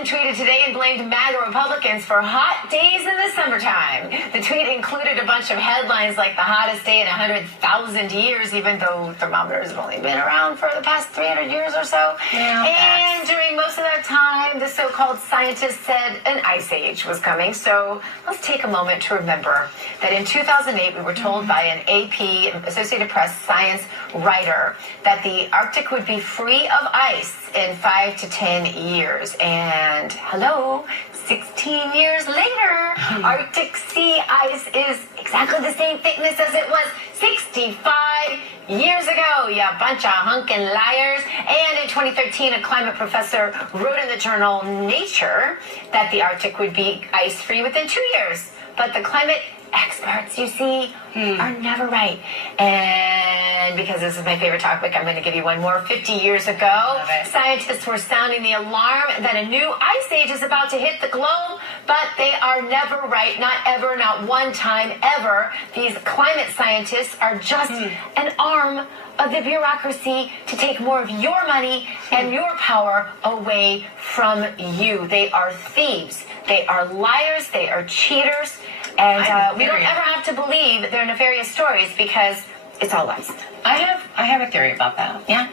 Biden tweeted today and blamed MAGA Republicans for hot days in the summertime. The tweet included a bunch of headlines like the hottest day in 100,000 years, even though thermometers have only been around for the past 300 years or so. Yeah, and during most of that time, the so-called scientists said an ice age was coming. So let's take a moment to remember that in 2008, we were told by an AP, Associated Press science writer, that the Arctic would be free of ice in 5 to 10 years. And hello, 16 years later, Arctic sea ice is exactly the same thickness as it was 65 years ago. You bunch of hunkin' liars. And in 2013, a climate professor wrote in the journal Nature that the Arctic would be ice-free within 2 years. But the climate experts, you see, are never right. And because this is my favorite topic, I'm going to give you one more. 50 years ago, scientists were sounding the alarm that a new ice age is about to hit the globe, but they are never right. Not ever, not one time ever. These climate scientists are just an arm of the bureaucracy to take more of your money and your power away from you. They are thieves. They are liars. They are cheaters. And we don't ever have to believe their nefarious stories because it's all lies. I have a theory about that. Yeah?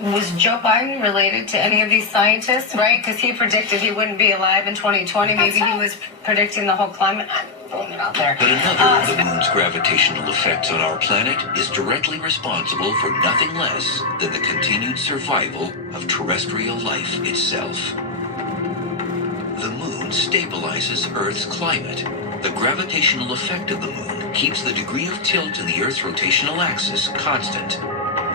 Was Joe Biden related to any of these scientists, right? Because he predicted he wouldn't be alive in 2020. Maybe he was predicting the whole climate. I'm throwing it out there. But another of the moon's gravitational effects on our planet is directly responsible for nothing less than the continued survival of terrestrial life itself. The moon stabilizes Earth's climate. The gravitational effect of the moon keeps the degree of tilt in the Earth's rotational axis constant.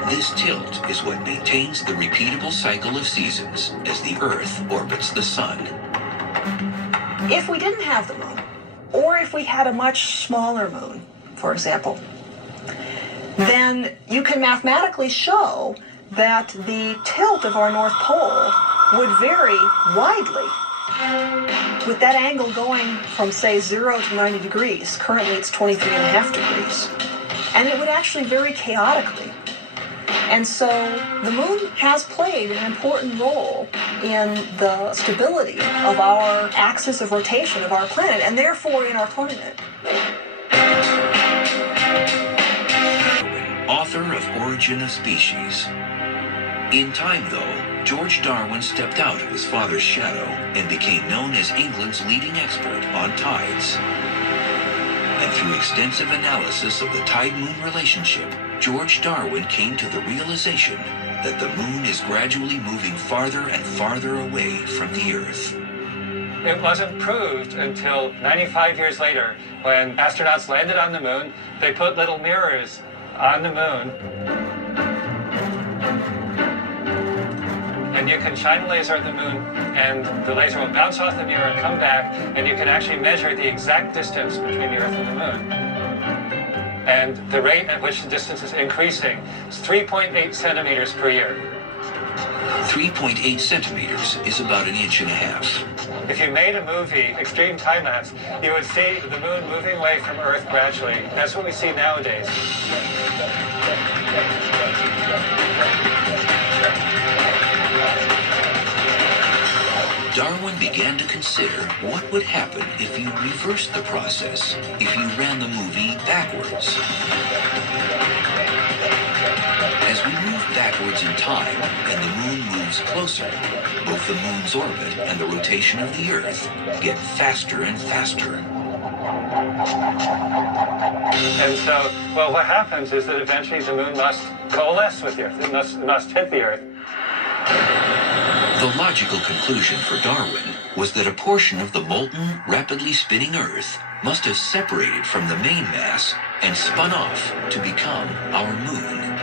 This tilt is what maintains the repeatable cycle of seasons as the Earth orbits the sun. If we didn't have the moon, or if we had a much smaller moon, for example, then you can mathematically show that the tilt of our North Pole would vary widely. With that angle going from, say, 0 to 90 degrees, currently it's 23.5 degrees, and it would actually vary chaotically. And so the moon has played an important role in the stability of our axis of rotation of our planet, and therefore in our climate. Author of Origin of Species. In time, though, George Darwin stepped out of his father's shadow and became known as England's leading expert on tides. And through extensive analysis of the tide-moon relationship, George Darwin came to the realization that the moon is gradually moving farther and farther away from the Earth. It wasn't proved until 95 years later when astronauts landed on the moon. They put little mirrors on the moon. And you can shine a laser at the moon, and the laser will bounce off the mirror and come back, and you can actually measure the exact distance between the Earth and the moon. And the rate at which the distance is increasing is 3.8 centimeters per year. 3.8 centimeters is about 1.5 inches. If you made a movie, extreme time-lapse, you would see the moon moving away from Earth gradually. That's what we see nowadays. Darwin began to consider what would happen if you reversed the process, if you ran the movie backwards. As we move backwards in time and the moon moves closer, both the moon's orbit and the rotation of the Earth get faster and faster. And so, well, what happens is that eventually the moon must coalesce with the Earth. It must hit the Earth. The logical conclusion for Darwin was that a portion of the molten, rapidly spinning Earth must have separated from the main mass and spun off to become our moon.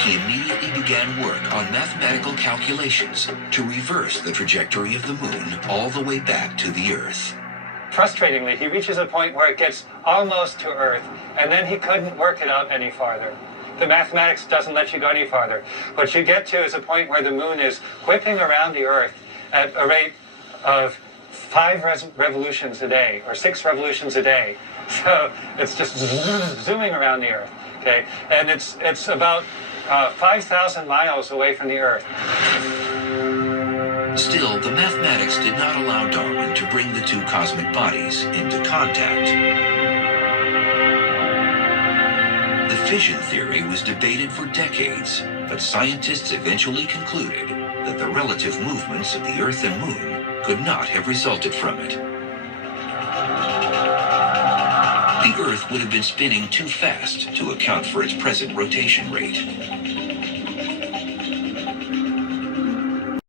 He immediately began work on mathematical calculations to reverse the trajectory of the moon all the way back to the Earth. Frustratingly, he reaches a point where it gets almost to Earth, and then he couldn't work it out any farther. The mathematics doesn't let you go any farther. What you get to is a point where the moon is whipping around the Earth at a rate of 5 revolutions a day, or 6 revolutions a day. So it's just zooming around the Earth, okay? And it's about 5,000 miles away from the Earth. Still, the mathematics did not allow Darwin to bring the two cosmic bodies into contact. The fission theory was debated for decades, but scientists eventually concluded that the relative movements of the Earth and Moon could not have resulted from it. The Earth would have been spinning too fast to account for its present rotation rate.